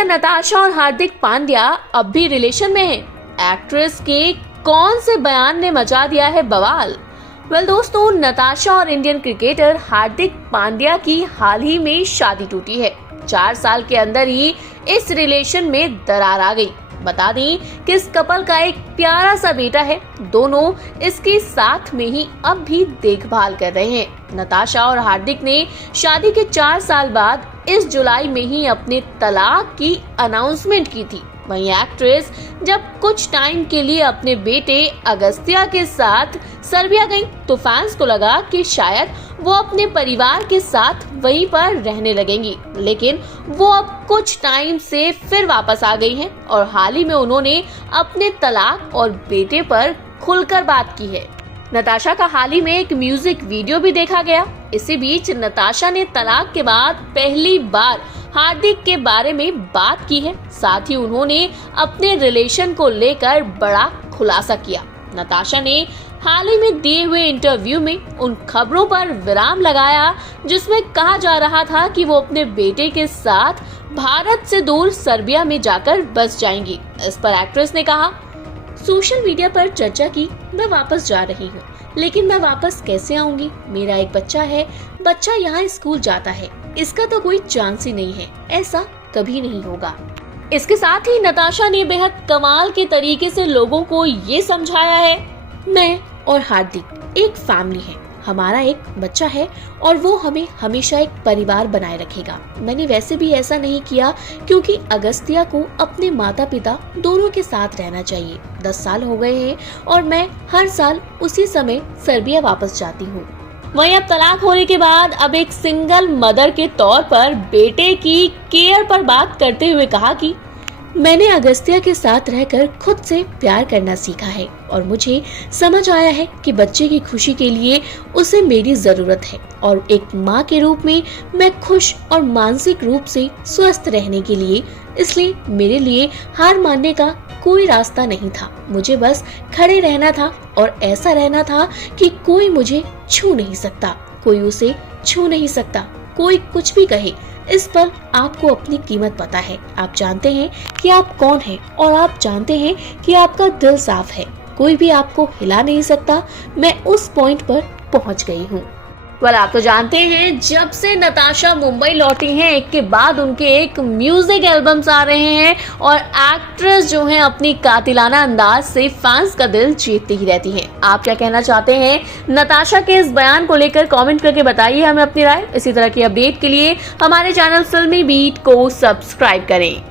क्या नताशा और हार्दिक पांड्या अब भी रिलेशन में हैं? एक्ट्रेस के कौन से बयान ने मचा दिया है बवाल? दोस्तों, नताशा और इंडियन क्रिकेटर हार्दिक पांड्या की हाल ही में शादी टूटी है। 4 साल के अंदर ही इस रिलेशन में दरार आ गई। बता दें कि इस कपल का एक प्यारा सा बेटा है। दोनों इसके साथ में ही अब भी देखभाल कर रहे हैं। नताशा और हार्दिक ने शादी के 4 साल बाद इस जुलाई में ही अपने तलाक की अनाउंसमेंट की थी। वहीं एक्ट्रेस जब कुछ टाइम के लिए अपने बेटे अगस्त्या के साथ सर्बिया गई तो फैंस को लगा कि शायद वो अपने परिवार के साथ वहीं पर रहने लगेंगी, लेकिन वो अब कुछ टाइम से फिर वापस आ गई हैं और हाल ही में उन्होंने अपने तलाक और बेटे पर खुलकर बात की है। नताशा का हाल ही में एक म्यूजिक वीडियो भी देखा गया। इसी बीच नताशा ने तलाक के बाद पहली बार हार्दिक के बारे में बात की है। साथ ही उन्होंने अपने रिलेशन को लेकर बड़ा खुलासा किया। नताशा ने हाल ही में दिए हुए इंटरव्यू में उन खबरों पर विराम लगाया जिसमें कहा जा रहा था कि वो अपने बेटे के साथ भारत से दूर सर्बिया में जाकर बस जाएंगी। इस पर एक्ट्रेस ने कहा, सोशल मीडिया पर चर्चा की मैं वापस जा रही हूँ, लेकिन मैं वापस कैसे आऊंगी? मेरा एक बच्चा है, बच्चा यहाँ स्कूल जाता है, इसका तो कोई चांस ही नहीं है, ऐसा कभी नहीं होगा। इसके साथ ही नताशा ने बेहद कमाल के तरीके से लोगों को ये समझाया है, मैं और हार्दिक एक फैमिली है, हमारा एक बच्चा है और वो हमें हमेशा एक परिवार बनाए रखेगा। मैंने वैसे भी ऐसा नहीं किया क्योंकि अगस्त्या को अपने माता पिता दोनों के साथ रहना चाहिए। 10 साल हो गए हैं और मैं हर साल उसी समय सर्बिया वापस जाती हूँ। वहीं अब तलाक होने के बाद अब एक सिंगल मदर के तौर पर बेटे की केयर पर बात करते हुए कहा कि मैंने अगस्त्या के साथ रहकर खुद से प्यार करना सीखा है और मुझे समझ आया है कि बच्चे की खुशी के लिए उसे मेरी जरूरत है और एक माँ के रूप में मैं खुश और मानसिक रूप से स्वस्थ रहने के लिए, इसलिए मेरे लिए हार मानने का कोई रास्ता नहीं था। मुझे बस खड़े रहना था और ऐसा रहना था कि कोई मुझे छू नहीं सकता, कोई उसे छू नहीं सकता, कोई कुछ भी कहे। इस पर आपको अपनी कीमत पता है, आप जानते हैं कि आप कौन हैं और आप जानते हैं कि आपका दिल साफ है, कोई भी आपको हिला नहीं सकता। मैं उस पॉइंट पर पहुंच गई हूँ। आप तो जानते हैं जब से नताशा मुंबई लौटी हैं एक के बाद उनके एक म्यूजिक एल्बम्स आ रहे हैं और एक्ट्रेस जो हैं अपनी कातिलाना अंदाज से फैंस का दिल जीतती ही रहती हैं। आप क्या कहना चाहते हैं नताशा के इस बयान को लेकर? कमेंट करके बताइए हमें अपनी राय। इसी तरह की अपडेट के लिए हमारे चैनल फिल्मी बीट को सब्सक्राइब करें।